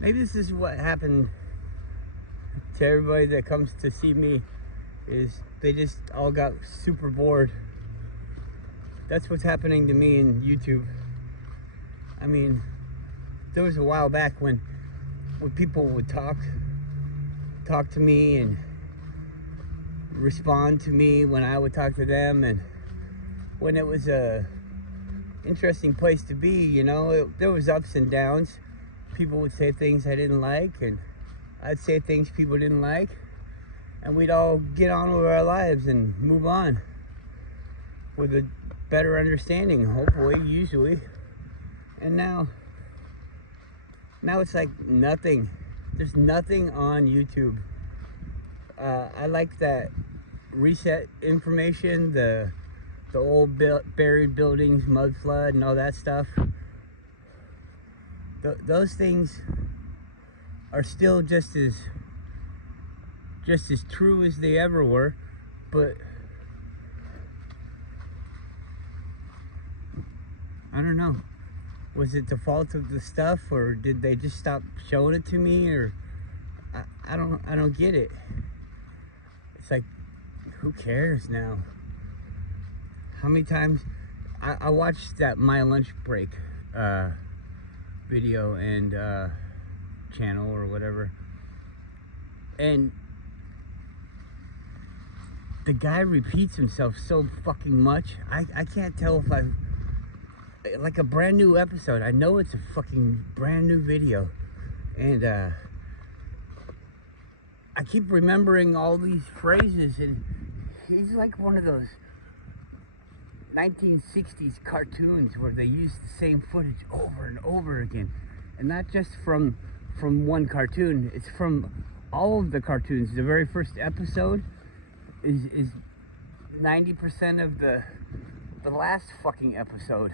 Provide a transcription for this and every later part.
Maybe this is what happened to everybody that comes to see me, is they just all got super bored. That's what's happening to me in YouTube. I mean, there was a while back when people would talk to me and respond to me when I would talk to them, and when it was a interesting place to be, you know, there was ups and downs. People would say things I didn't like, and I'd say things people didn't like, and we'd all get on with our lives and move on with a better understanding, hopefully, usually. And now it's like nothing. There's nothing on YouTube. I like that reset information, the old buried buildings, mud flood, and all that stuff. Those things are still just as true as they ever were, but I don't know. Was it the fault of the stuff, or did they just stop showing it to me, or I don't get it. It's like, who cares now? How many times I watched that My Lunch Break video and channel or whatever, and the guy repeats himself so fucking much. I can't tell if I've, like, a brand new episode, I know it's a fucking brand new video, and I keep remembering all these phrases, and he's like one of those 1960s cartoons where they use the same footage over and over again, and not just from one cartoon, it's from all of the cartoons. The very first episode is 90% of the last fucking episode.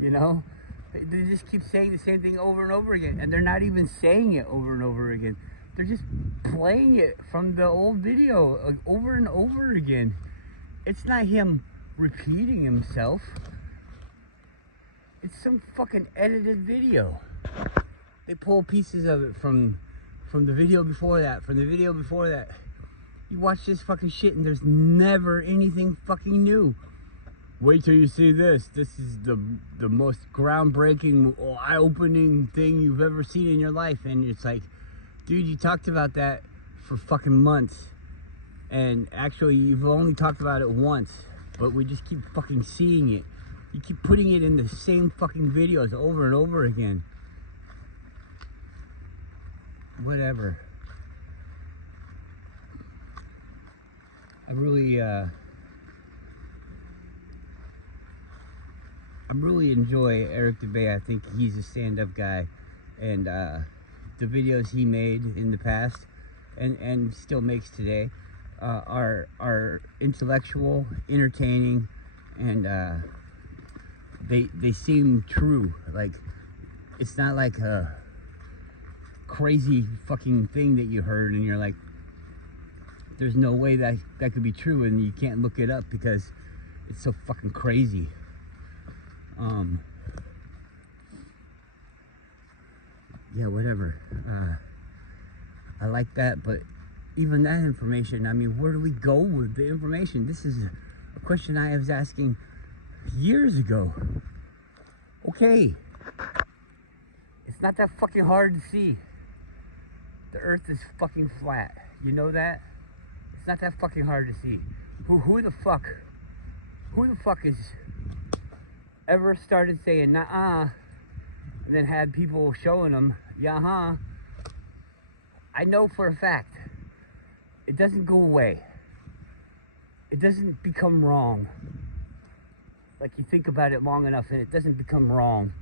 You know, they just keep saying the same thing over and over again, and they're not even saying it over and over again. They're just playing it from the old video over and over again. It's not him repeating himself. It's some fucking edited video. They pull pieces of it from the video before that, from the video before that. You watch this fucking shit and there's never anything fucking new. Wait till you see this. This is the most groundbreaking, eye-opening thing you've ever seen in your life. And it's like, dude, you talked about that for fucking months. And actually, you've only talked about it once. But we just keep fucking seeing it. You keep putting it in the same fucking videos over and over again. Whatever. I really enjoy Eric DeBay. I think he's a stand-up guy, and the videos he made in the past and still makes today are intellectual, entertaining, and they seem true. Like, it's not like a crazy fucking thing that you heard and you're like, there's no way that could be true, and you can't look it up because it's so fucking crazy. Yeah, whatever. I like that, but even that information, I mean, where do we go with the information? This is a question I was asking years ago. Okay, it's not that fucking hard to see. The earth is fucking flat. You know that? It's not that fucking hard to see. Who the fuck is ever started saying nah, and then had people showing them yeah-huh? I know for a fact it doesn't go away. It doesn't become wrong. Like, you think about it long enough and it doesn't become wrong.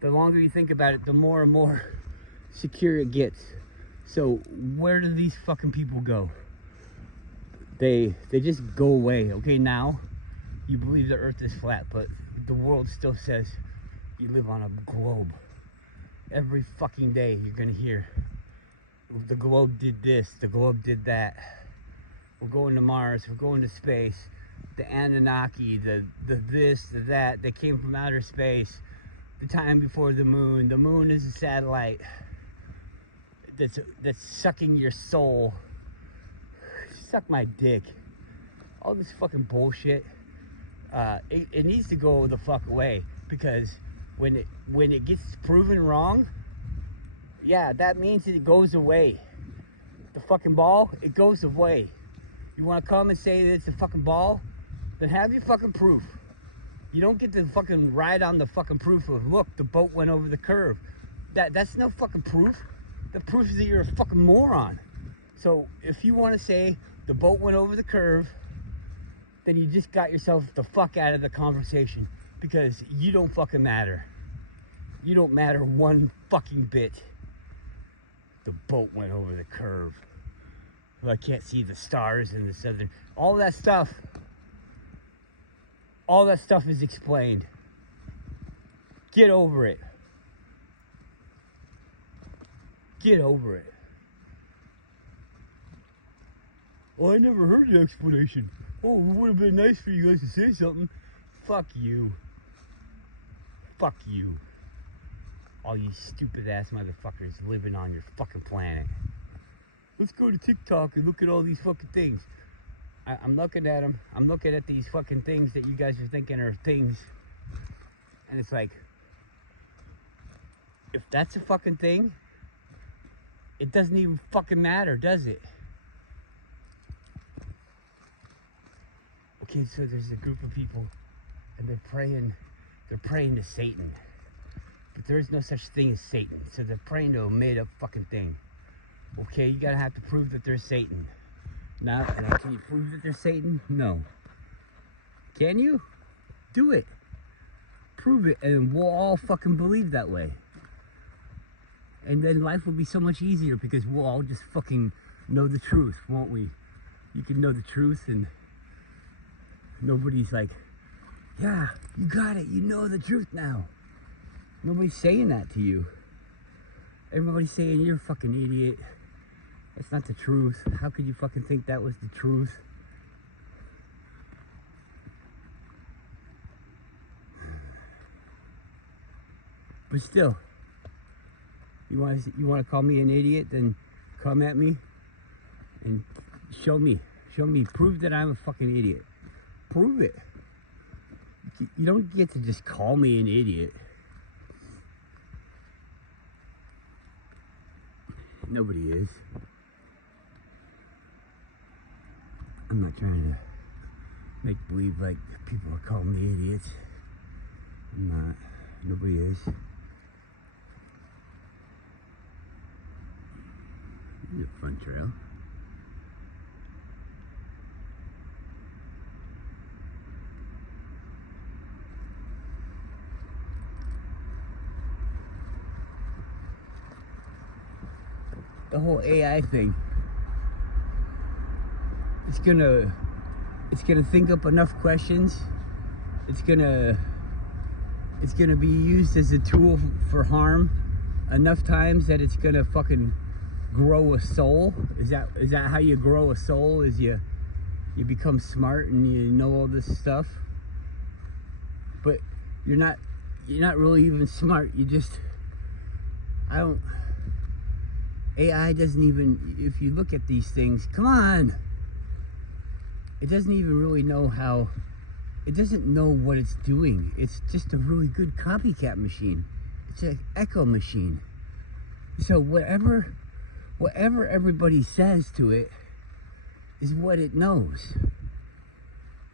The longer you think about it, the more and more secure it gets. So where do these fucking people go? They just go away. Okay, now you believe the earth is flat, but the world still says you live on a globe. Every fucking day you're gonna hear, the globe did this, the globe did that. We're going to Mars, we're going to space. The Anunnaki, the this, the that, they came from outer space. the time before the moon. The moon is a satellite that's sucking your soul. Suck my dick. All this fucking bullshit. It needs to go the fuck away, because when it gets proven wrong, yeah, that means it goes away. The fucking ball, it goes away. You want to come and say that it's a fucking ball? Then have your fucking proof. You don't get to fucking ride on the fucking proof of, look, the boat went over the curve. That's no fucking proof. The proof is that you're a fucking moron. So if you want to say the boat went over the curve, then you just got yourself the fuck out of the conversation, because you don't fucking matter. You don't matter one fucking bit. The boat went over the curve. Well, I can't see the stars in the southern. All that stuff is explained. Get over it. Get over it. Oh, I never heard the explanation. Oh, it would have been nice for you guys to say something. Fuck you. Fuck you. All you stupid ass motherfuckers living on your fucking planet. Let's go to TikTok and look at all these fucking things. I'm looking at them. I'm looking at these fucking things that you guys are thinking are things. And it's like, if that's a fucking thing, it doesn't even fucking matter, does it? Okay, so there's a group of people and they're praying to Satan. But there is no such thing as Satan. So they're praying to a made up fucking thing. Okay, you gotta have to prove that there's Satan. Now, can you prove that there's Satan? No. Can you? Do it. Prove it, and we'll all fucking believe that way. And then life will be so much easier, because we'll all just fucking know the truth, won't we? You can know the truth, and nobody's like, yeah, you got it, you know the truth now. Nobody's saying that to you. Everybody's saying you're a fucking idiot. That's not the truth. How could you fucking think that was the truth? But still, you want to call me an idiot? Then come at me and show me, prove that I'm a fucking idiot. Prove it. You don't get to just call me an idiot. Nobody is. I'm not trying to make believe like people are calling me idiots. I'm not. Nobody is. This is a fun trail. The whole AI thing. It's gonna think up enough questions. It's gonna be used as a tool for harm enough times that it's gonna fucking grow a soul. Is that how you grow a soul? Is you become smart and you know all this stuff, but you're not really even smart. AI doesn't even, if you look at these things, come on, it doesn't even really know how, it doesn't know what it's doing. It's just a really good copycat machine. It's an echo machine. So whatever everybody says to it is what it knows.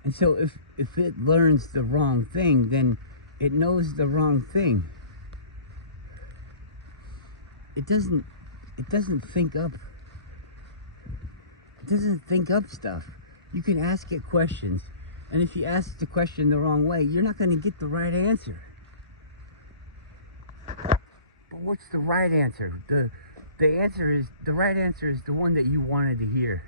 And so if it learns the wrong thing, then it knows the wrong thing. It doesn't think up. It doesn't think up stuff. You can ask it questions, and if you ask the question the wrong way, you're not going to get the right answer. But what's the right answer? The right answer is the one that you wanted to hear.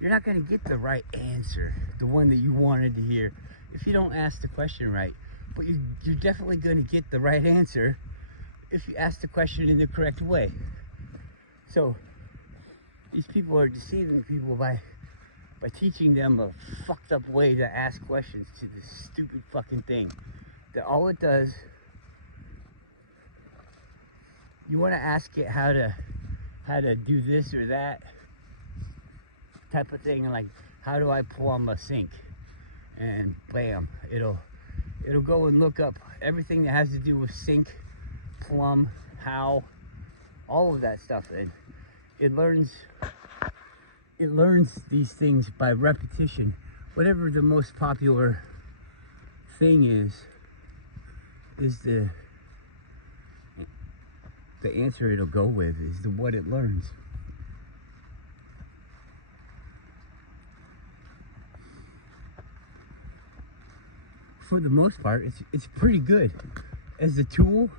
You're not going to get the right answer, the one that you wanted to hear, if you don't ask the question right. But you're definitely going to get the right answer if you ask the question in the correct way. So these people are deceiving people by teaching them a fucked up way to ask questions to this stupid fucking thing. That all it does you want to ask it how to do this or that type of thing, like how do I plumb a sink, and bam, it'll go and look up everything that has to do with sink, plumb, how, all of that stuff, and it learns these things by repetition. Whatever the most popular thing is the answer it'll go with, is the what it learns. For the most part, it's pretty good. As a tool,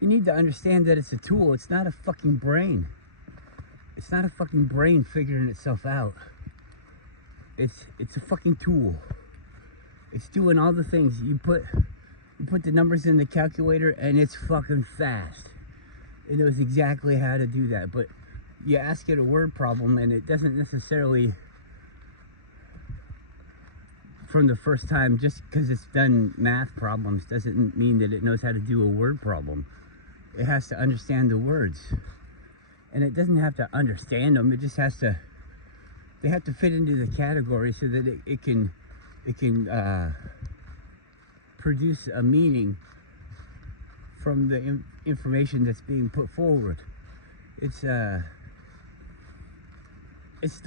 you need to understand that it's a tool. It's not a fucking brain. It's not a fucking brain figuring itself out. It's a fucking tool. It's doing all the things. You put the numbers in the calculator and it's fucking fast. It knows exactly how to do that. But you ask it a word problem and it doesn't necessarily, from the first time, just because it's done math problems doesn't mean that it knows how to do a word problem. It has to understand the words. And it doesn't have to understand them, it just has to, they have to fit into the category so that it can produce a meaning from the information that's being put forward. It's the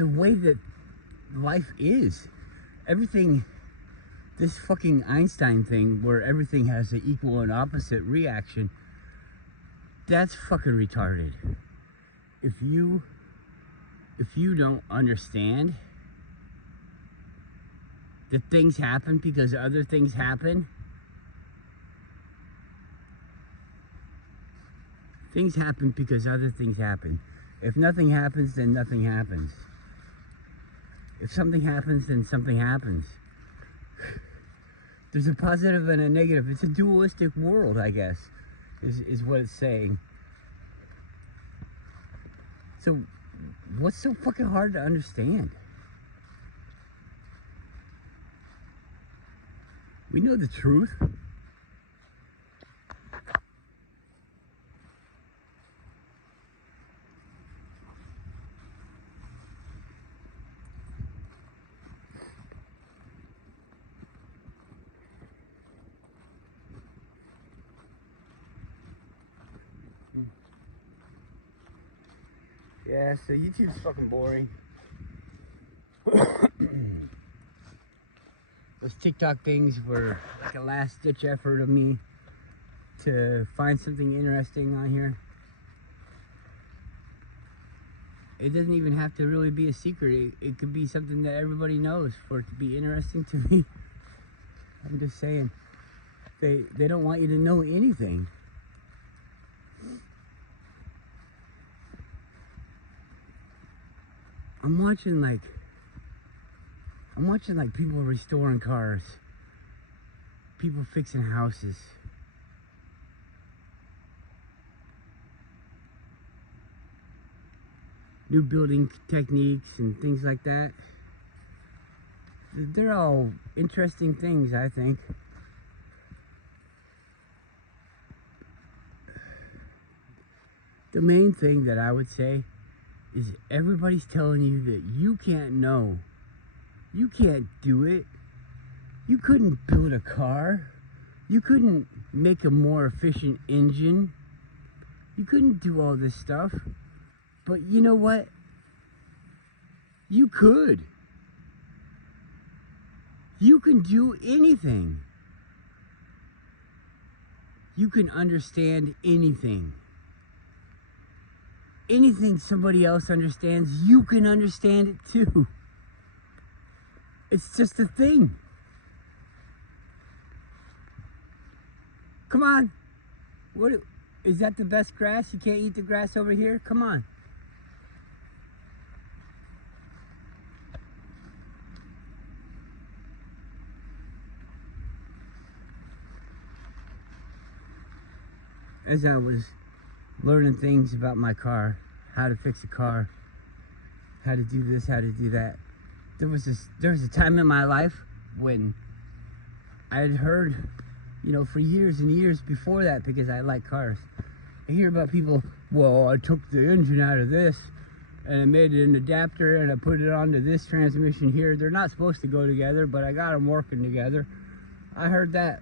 way that life is. Everything, this fucking Einstein thing where everything has an equal and opposite reaction, that's fucking retarded. If you don't understand that things happen because other things happen, things happen because other things happen. If nothing happens, then nothing happens. If something happens, then something happens. There's a positive and a negative. It's a dualistic world, I guess, is what it's saying. So, what's so fucking hard to understand? We know the truth. Yeah, so YouTube's fucking boring. Those TikTok things were like a last-ditch effort of me to find something interesting on here. It doesn't even have to really be a secret. It could be something that everybody knows for it to be interesting to me. I'm just saying, they don't want you to know anything. I'm watching like people restoring cars, people fixing houses, new building techniques and things like that. They're all interesting things, I think. The main thing that I would say is everybody's telling you that you can't know. You can't do it. You couldn't build a car. You couldn't make a more efficient engine. You couldn't do all this stuff. But you know what? You could. You can do anything. You can understand anything. Anything somebody else understands, you can understand it too. It's just a thing. Come on. What is that, the best grass? You can't eat the grass over here? Come on. As I was learning things about my car, how to fix a car, how to do this, how to do that. There was a time in my life when I had heard, you know, for years and years before that, because I like cars, I hear about people, well, I took the engine out of this and I made it an adapter and I put it onto this transmission here. They're not supposed to go together, but I got them working together. I heard that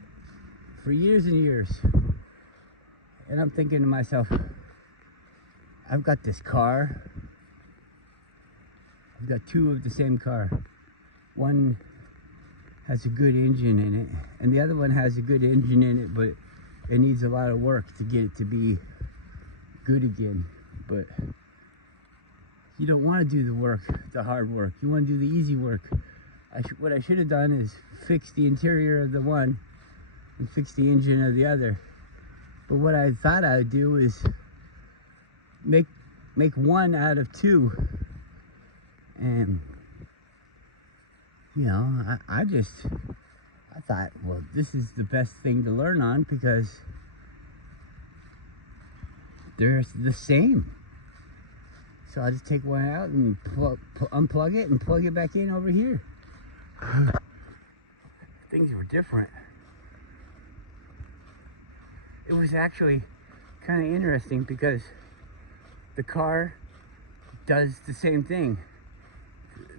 for years and years. And I'm thinking to myself, I've got this car. I've got two of the same car. One has a good engine in it, and the other one has a good engine in it, but it needs a lot of work to get it to be good again. But you don't want to do the work, the hard work. You want to do the easy work. What I should have done is fix the interior of the one and fix the engine of the other. But what I thought I would do is make one out of two. And you know, I thought, well, this is the best thing to learn on because they're the same. So I just take one out and unplug it and plug it back in over here. Things were different. It was actually kind of interesting because the car does the same thing.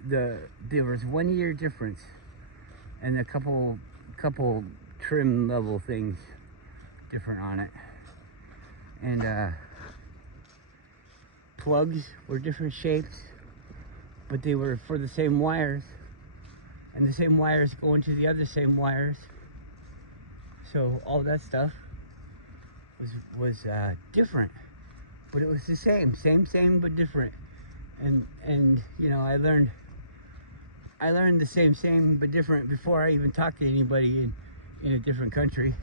There was 1 year difference and a couple trim level things different on it, and plugs were different shapes, but they were for the same wires, and the same wires go into the other same wires, so all that stuff was different, but it was the same but different. And you know, I learned the same but different before I even talked to anybody in a different country.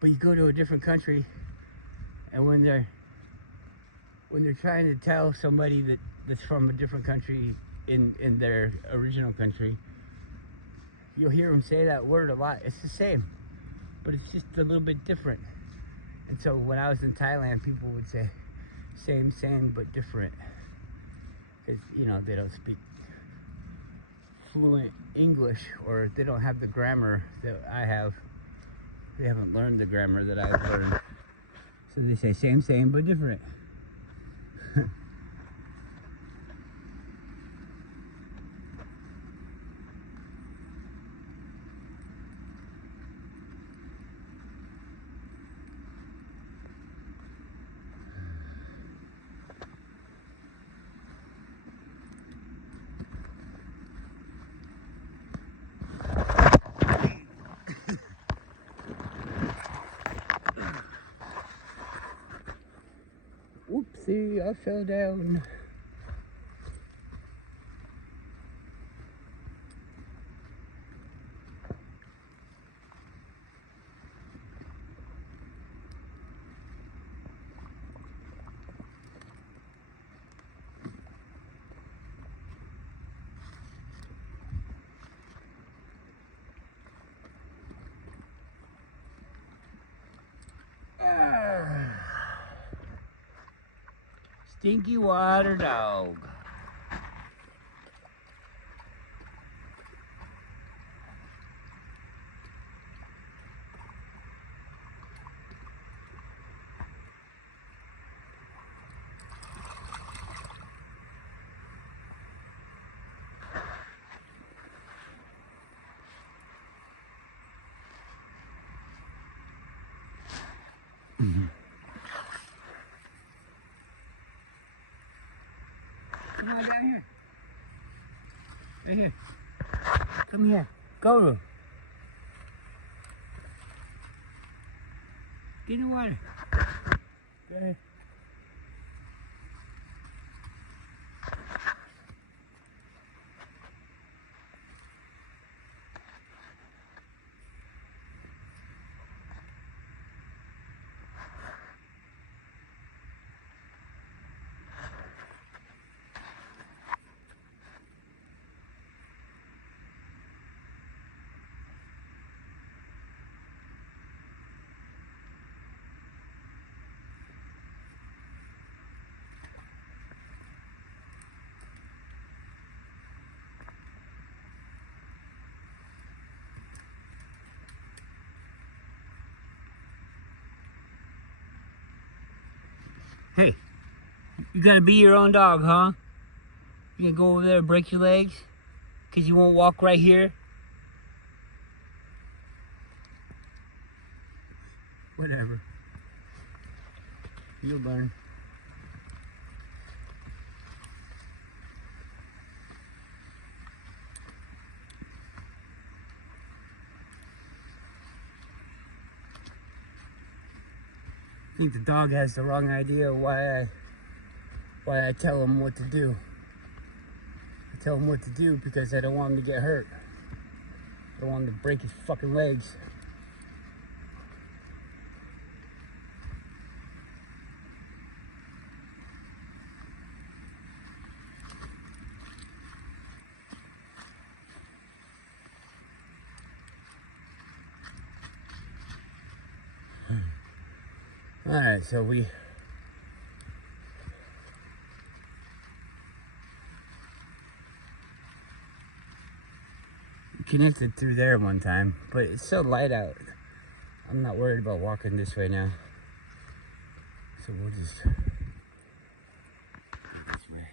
But you go to a different country, and when they're trying to tell somebody that's from a different country in their original country, you'll hear them say that word a lot. It's the same, but it's just a little bit different. And so when I was in Thailand, people would say same but different, because you know, they don't speak fluent English, or they don't have the grammar that I have. They haven't learned the grammar that I've learned, so they say same but different. Whoopsie, I fell down. Stinky water dog. Come on down here. Right here. Come here. Go. Get in the water. Go ahead. Hey, you gotta be your own dog, huh? You gonna go over there and break your legs? Cause you won't walk right here? Whatever. You'll learn. I think the dog has the wrong idea of why I tell him what to do. I tell him what to do because I don't want him to get hurt. I don't want him to break his fucking legs. Alright, so we connected through there one time, but it's so light out. I'm not worried about walking this way now. So we'll just go this way.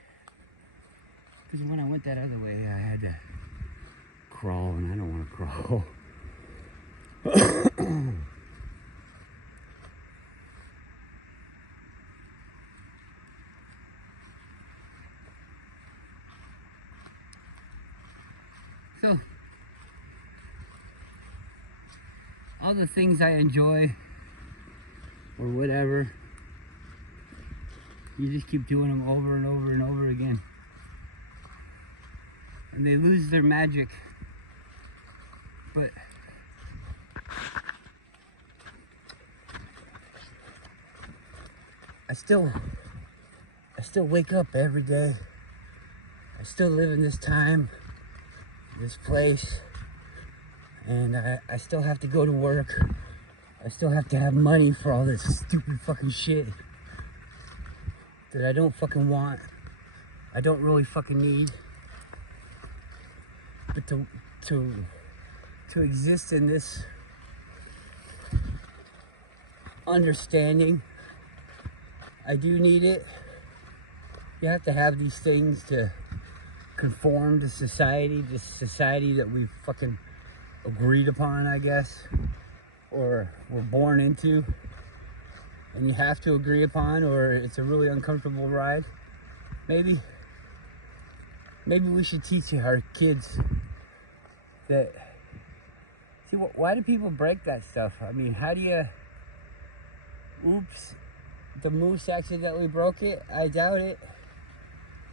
Because when I went that other way, I had to crawl, and I don't want to crawl. So, all the things I enjoy, or whatever, you just keep doing them over and over and over again. And they lose their magic. But I still wake up every day. I still live in this time, this place, and I still have to go to work. I still have to have money for all this stupid fucking shit that I don't fucking want. I don't really fucking need. But to exist in this understanding, I do need it. You have to have these things to conform to society, this society that we've fucking agreed upon, I guess, or we're born into, and you have to agree upon, or it's a really uncomfortable ride. Maybe we should teach our kids that. See, why do people break that stuff? I mean, how do you? Oops, the moose accidentally broke it. I doubt it.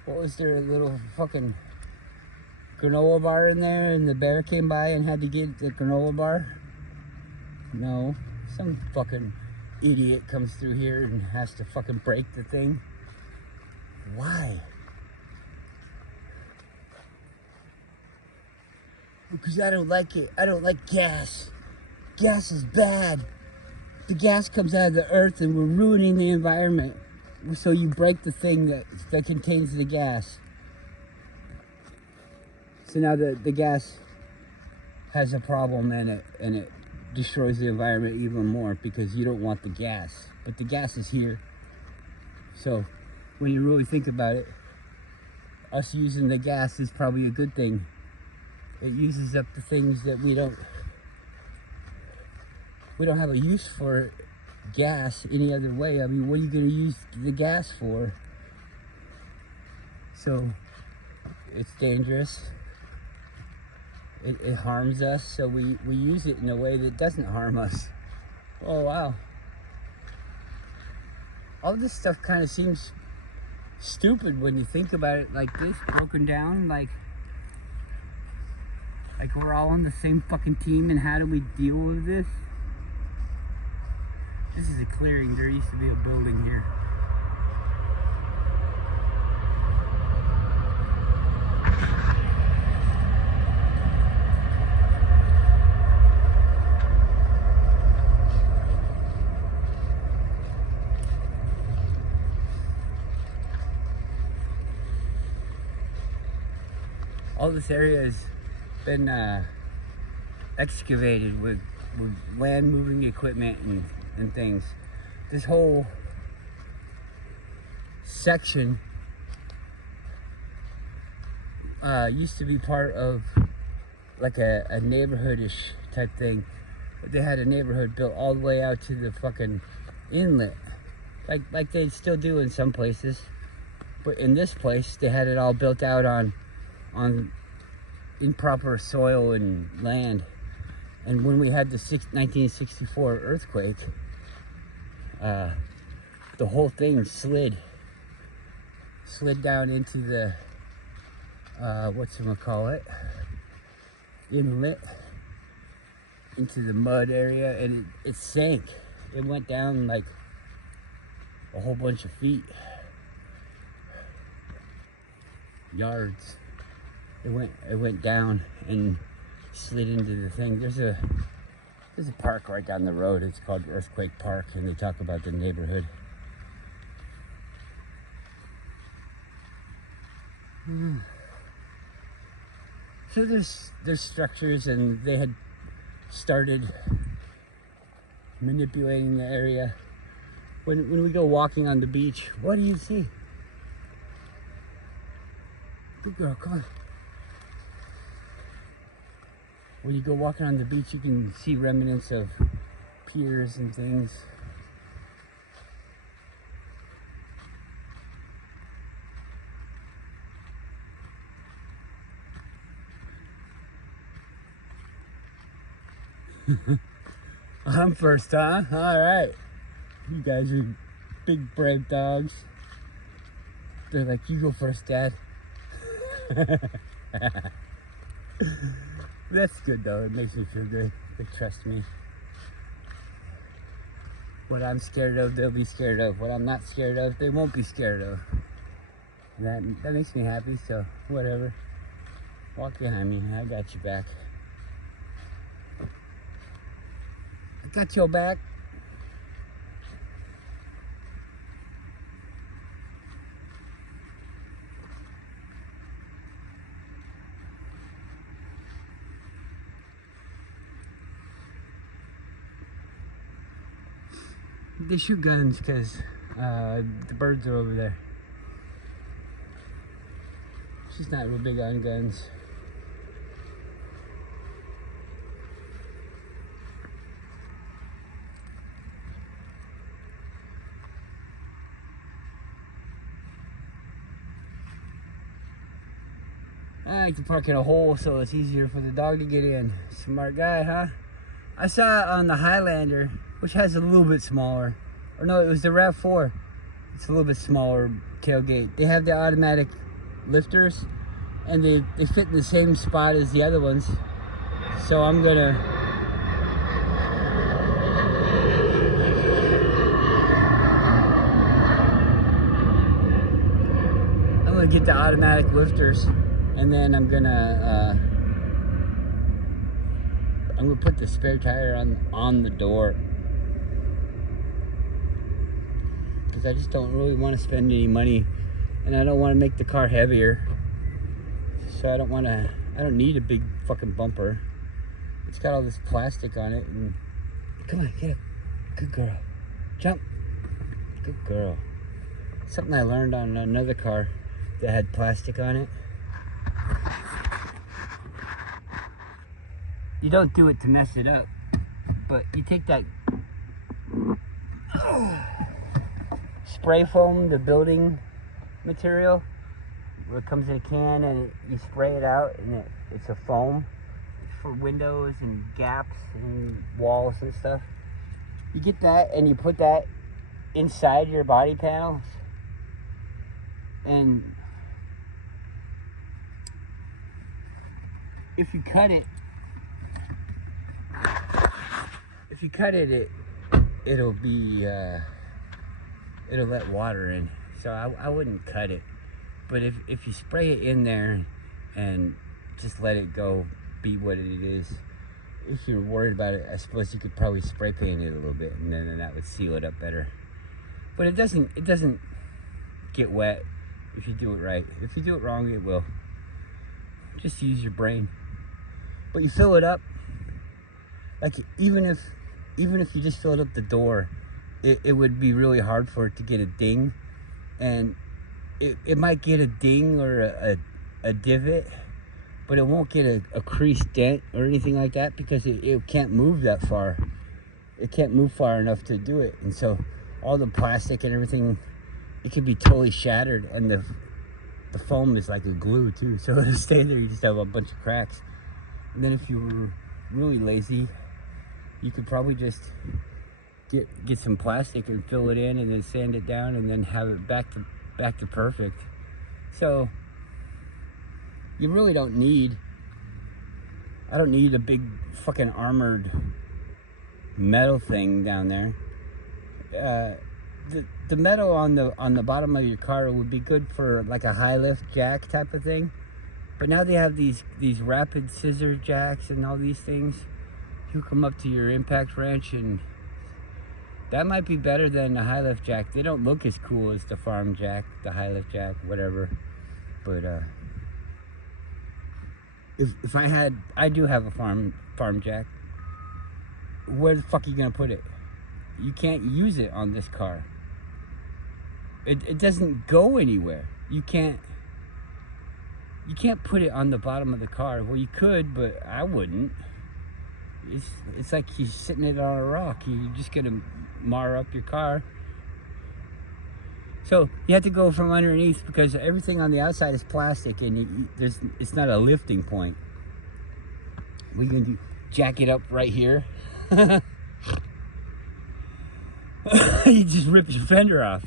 What was there, a little fucking granola bar in there, and the bear came by and had to get the granola bar? No, some fucking idiot comes through here and has to fucking break the thing. Why? Because I don't like it. I don't like gas. Gas is bad. The gas comes out of the earth and we're ruining the environment. So you break the thing that contains the gas. So now the gas has a problem, and it destroys the environment even more because you don't want the gas. But the gas is here. So when you really think about it, us using the gas is probably a good thing. It uses up the things that we don't have a use for gas any other way. I mean, what are you going to use the gas for? So it's dangerous. It harms us, so we use it in a way that doesn't harm us. Oh wow. All this stuff kind of seems stupid when you think about it like this, broken down, like we're all on the same fucking team, and how do we deal with this? This is a clearing. There used to be a building here. All this area has been excavated with land moving equipment and things. This whole section used to be part of like a neighborhoodish type thing. They had a neighborhood built all the way out to the fucking inlet, like they still do in some places. But in this place, they had it all built out on improper soil and land. And when we had the 1964 earthquake, the whole thing slid down into the whatchamacallit, inlet, into the mud area, and it sank. It went down like a whole bunch of feet, yards. It went down and slid into the thing. There's a park right down the road. It's called Earthquake Park, and they talk about the neighborhood. So there's structures, and they had started manipulating the area. When we go walking on the beach, what do you see? Good girl, come on. When you go walking on the beach, you can see remnants of piers and things. I'm first, huh? All right. You guys are big, brave dogs. They're like, you go first, Dad. That's good, though. It makes me feel good. They trust me. What I'm scared of, they'll be scared of. What I'm not scared of, they won't be scared of. And that makes me happy, so whatever. Walk behind me. I got you back. I got your back. They shoot guns because the birds are over there. She's not real big on guns. I like to park in a hole so it's easier for the dog to get in. Smart guy, huh? I saw it on the Highlander, which has a little bit smaller. Or no, it was the RAV4. It's a little bit smaller tailgate. They have the automatic lifters, and they fit in the same spot as the other ones. So I'm gonna get the automatic lifters, and then I'm gonna put the spare tire on the door, because I just don't really want to spend any money, and I don't want to make the car heavier. So I don't need a big fucking bumper. It's got all this plastic on it, and come on, get up. Good girl. Jump. Good girl. Something I learned on another car that had plastic on it. You don't do it to mess it up, but you take that spray foam, the building material, where it comes in a can, and you spray it out, and it's a foam. It's for windows and gaps and walls and stuff. You get that, and you put that inside your body panels, and if you cut it, it'll let water in. So I wouldn't cut it. But if you spray it in there and just let it go, be what it is. If you're worried about it, I suppose you could probably spray paint it a little bit, and then that would seal it up better. But it doesn't get wet if you do it right. If you do it wrong, it will. Just use your brain. But you fill it up. Like even if you just filled up the door, it would be really hard for it to get a ding and it might get a ding or a divot, but it won't get a crease dent or anything like that because it can't move that far. It can't move far enough to do it. And so all the plastic and everything, it could be totally shattered, and the foam is like a glue too, so it'll stay there. You just have a bunch of cracks. And then if you were really lazy, you could probably just get some plastic and fill it in and then sand it down and then have it back to perfect. So you really don't need, I don't need a big fucking armored metal thing down there. The metal on the bottom of your car would be good for like a high lift jack type of thing, but now they have these rapid scissor jacks and all these things. You come up to your impact wrench, and that might be better than the high lift jack. They don't look as cool as the farm jack, the high lift jack, whatever. But if I do have a farm jack. Where the fuck are you gonna put it? You can't use it on this car. It doesn't go anywhere. You can't put it on the bottom of the car. Well, you could, but I wouldn't. It's like you're sitting it on a rock. You're just gonna mar up your car. So you have to go from underneath because everything on the outside is plastic, and it's not a lifting point. What are you gonna do? Jack it up right here? You just rip your fender off.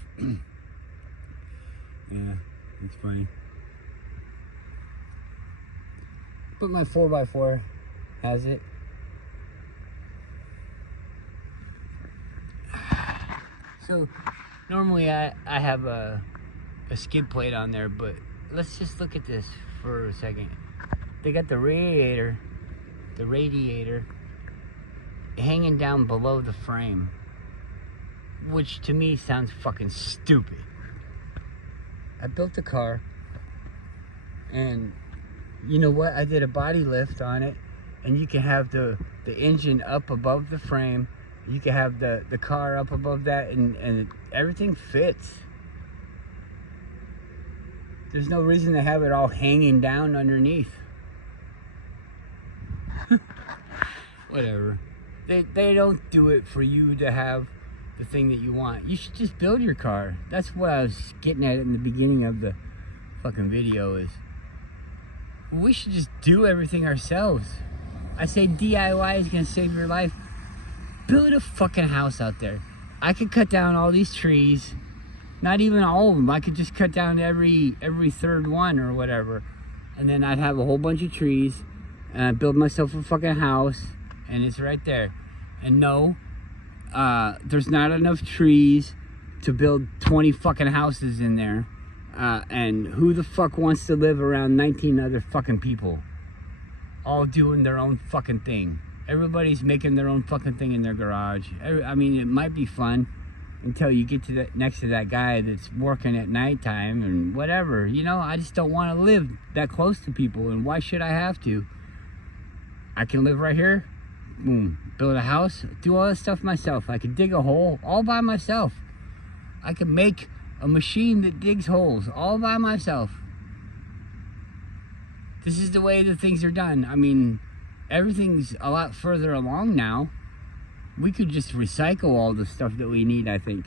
Yeah, it's funny. But my 4x4 has it. So normally I have a skid plate on there, but let's just look at this for a second. They got the radiator hanging down below the frame, which to me sounds fucking stupid. I built the car, and you know what? I did a body lift on it, and you can have the engine up above the frame. You can have the car up above that, and everything fits. There's no reason to have it all hanging down underneath. Whatever. They don't do it for you to have the thing that you want. You should just build your car. That's what I was getting at in the beginning of the fucking video is we should just do everything ourselves. I say DIY is gonna save your life. Build a fucking house out there. I could cut down all these trees, not even all of them. I could just cut down every third one or whatever, and then I'd have a whole bunch of trees, and I'd build myself a fucking house, and it's right there. And no, there's not enough trees to build 20 fucking houses in there. And who the fuck wants to live around 19 other fucking people all doing their own fucking thing? Everybody's making their own fucking thing in their garage. I mean, it might be fun until you get to next to that guy that's working at nighttime and whatever. You know, I just don't want to live that close to people, and why should I have to? I can live right here, boom, build a house, do all this stuff myself. I could dig a hole all by myself. I could make a machine that digs holes all by myself. This is the way that things are done. I mean, everything's a lot further along now. We could just recycle all the stuff that we need, I think.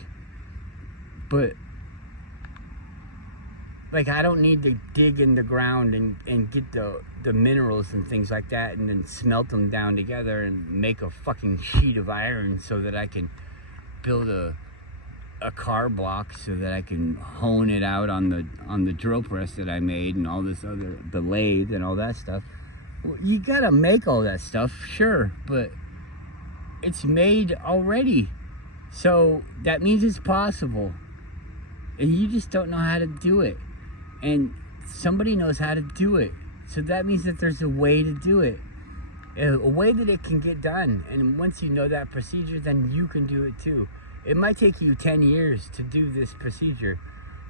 But like, I don't need to dig in the ground and get the minerals and things like that and then smelt them down together and make a fucking sheet of iron so that I can build a car block so that I can hone it out on the drill press that I made and all this other, the lathe and all that stuff. Well, you gotta make all that stuff, sure, but it's made already. So that means it's possible. And you just don't know how to do it. And somebody knows how to do it. So that means that there's a way to do it. A way that it can get done. And once you know that procedure, then you can do it too. It might take you 10 years to do this procedure,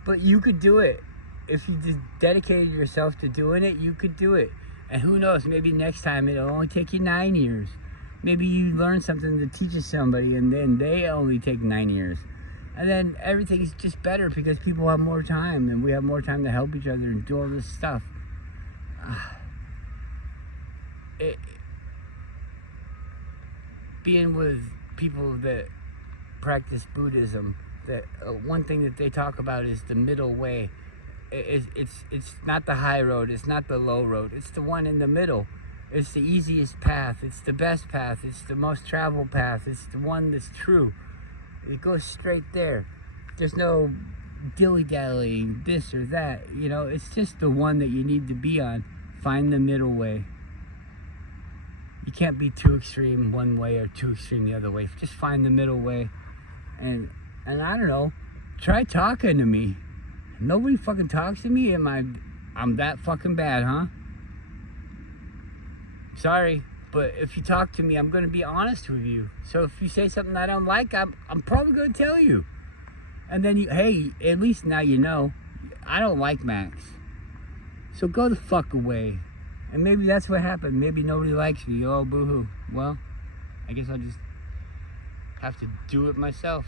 but you could do it. If you just dedicated yourself to doing it, you could do it. And who knows, maybe next time it'll only take you 9 years. Maybe you learn something that teaches somebody and then they only take 9 years. And then everything's just better because people have more time and we have more time to help each other and do all this stuff. Being with people that practice Buddhism, that one thing that they talk about is the middle way. It's not the high road, it's not the low road, it's the one in the middle. It's the easiest path, it's the best path, it's the most traveled path, it's the one that's true. It goes straight there. There's no dilly-dallying, this or that, you know, it's just the one that you need to be on. Find the middle way. You can't be too extreme one way or too extreme the other way. Just find the middle way. And I don't know, try talking to me. Nobody fucking talks to me. I'm that fucking bad, huh? Sorry, but if you talk to me, I'm gonna be honest with you. So if you say something I don't like, I'm probably gonna tell you. And then hey, at least now you know, I don't like Max. So go the fuck away. And maybe that's what happened. Maybe nobody likes me. Oh, boo-hoo. Well, I guess I'll just have to do it myself.